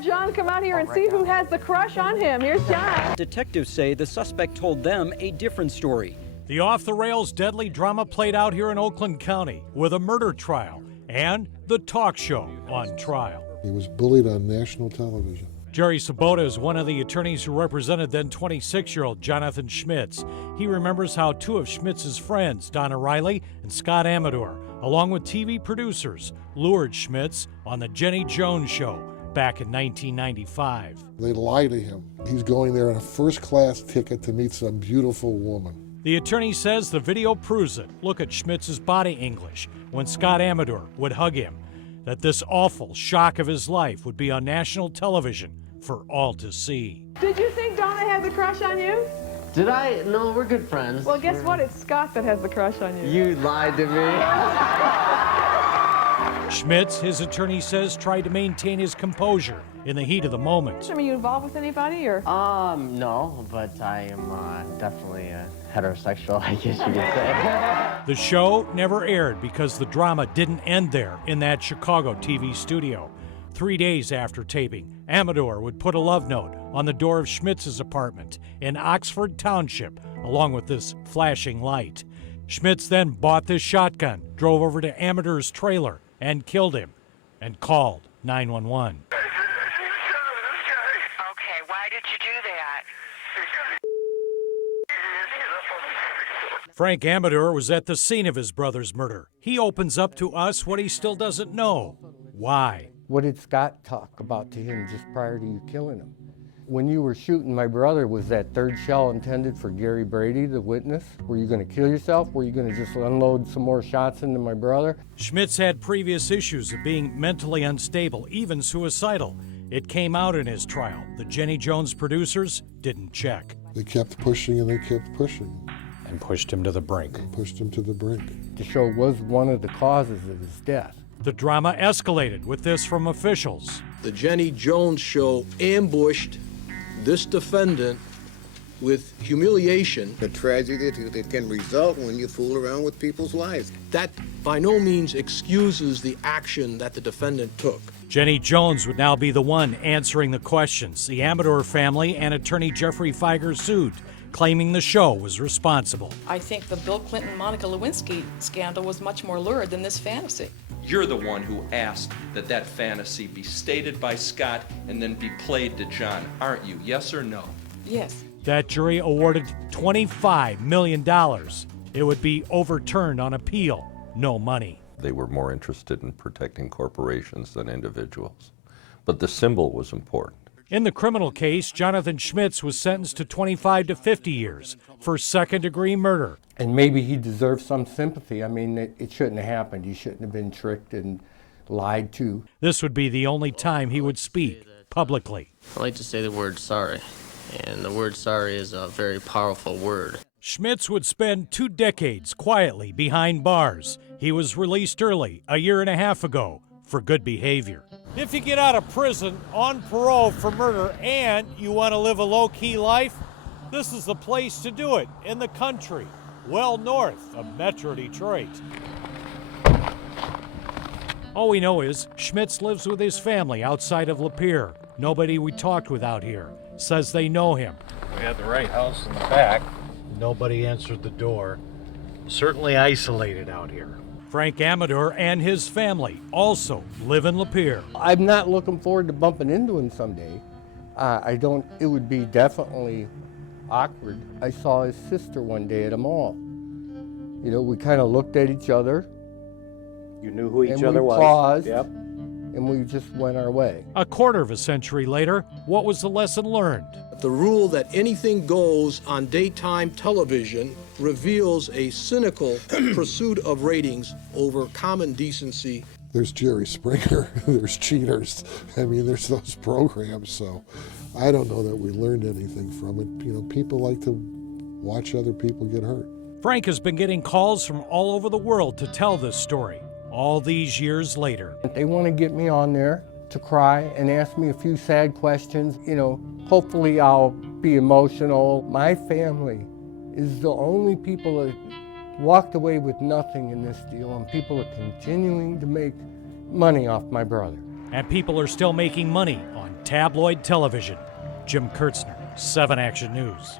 have John come out here and see who has the crush on him. Here's John. Detectives say the suspect told them a different story. The off-the-rails deadly drama played out here in Oakland County with a murder trial and the talk show on trial. He was bullied on national television. Jerry Sabota is one of the attorneys who represented then 26-year-old Jonathan Schmitz. He remembers how two of Schmitz's friends, Donna Riley and Scott Amedure, along with TV producers, lured Schmitz on the Jenny Jones Show back in 1995. They lie to him. He's going there on a first-class ticket to meet some beautiful woman. The attorney says the video proves it. Look at Schmitz's body English when Scott Amedure would hug him, that this awful shock of his life would be on national television for all to see. Did you think Donna had the crush on you? Did I? No, we're good friends. Well, guess what? It's Scott that has the crush on you. You lied to me. Schmitz, his attorney says, tried to maintain his composure in the heat of the moment. Are you involved with anybody, or? No, but I am definitely heterosexual, I guess you could say. The show never aired because the drama didn't end there in that Chicago TV studio. 3 days after taping, Amedure would put a love note on the door of Schmitz's apartment in Oxford Township, along with this flashing light. Schmitz then bought this shotgun, drove over to Amedure's trailer, and killed him, and called 911. Okay, why did you do that? Frank Amedure was at the scene of his brother's murder. He opens up to us what he still doesn't know. Why? What did Scott talk about to him just prior to you killing him? When you were shooting my brother, was that third shell intended for Gary Brady, the witness? Were you going to kill yourself? Were you going to just unload some more shots into my brother? Schmitz had previous issues of being mentally unstable, even suicidal. It came out in his trial. The Jenny Jones producers didn't check. They kept pushing and they kept pushing. And pushed him to the brink. Pushed him to the brink. The show was one of the causes of his death. The drama escalated with this from officials. The Jenny Jones Show ambushed this defendant with humiliation. The tragedy that can result when you fool around with people's lives. That by no means excuses the action that the defendant took. Jenny Jones would now be the one answering the questions. The Amedure family and attorney Jeffrey Feiger sued, claiming the show was responsible. I think the Bill Clinton-Monica Lewinsky scandal was much more lurid than this fantasy. You're the one who asked that fantasy be stated by Scott and then be played to John, aren't you? Yes or no? Yes. That jury awarded $25 million. It would be overturned on appeal. No money. They were more interested in protecting corporations than individuals. But the symbol was important. In the criminal case, Jonathan Schmitz was sentenced to 25 to 50 years for second-degree murder. And maybe he deserves some sympathy. I mean, it shouldn't have happened. He shouldn't have been tricked and lied to. This would be the only time he would speak publicly. I like to say the word sorry, and the word sorry is a very powerful word. Schmitz would spend 2 decades quietly behind bars. He was released early, a year and a half ago, for good behavior. If you get out of prison on parole for murder and you want to live a low-key life, this is the place to do it in the country, well north of Metro Detroit. All we know is Schmitz lives with his family outside of Lapeer. Nobody we talked with out here says they know him. We had the right house in the back. Nobody answered the door. Certainly isolated out here. Frank Amedure and his family also live in Lapeer. I'm not looking forward to bumping into him someday. It would be definitely awkward. I saw his sister one day at a mall. You know, we kind of looked at each other. You knew who each and other we was. Paused, yep. And we just went our way. A quarter of a century later, what was the lesson learned? The rule that anything goes on daytime television reveals a cynical pursuit of ratings over common decency. There's Jerry Springer, there's Cheaters. I mean, there's those programs, so I don't know that we learned anything from it. You know, people like to watch other people get hurt. Frank has been getting calls from all over the world to tell this story, all these years later. They want to get me on there to cry and ask me a few sad questions. You know, hopefully I'll be emotional. My family is the only people that walked away with nothing in this deal, and people are continuing to make money off my brother. And people are still making money on tabloid television. Jim Kurtzner, 7 Action News.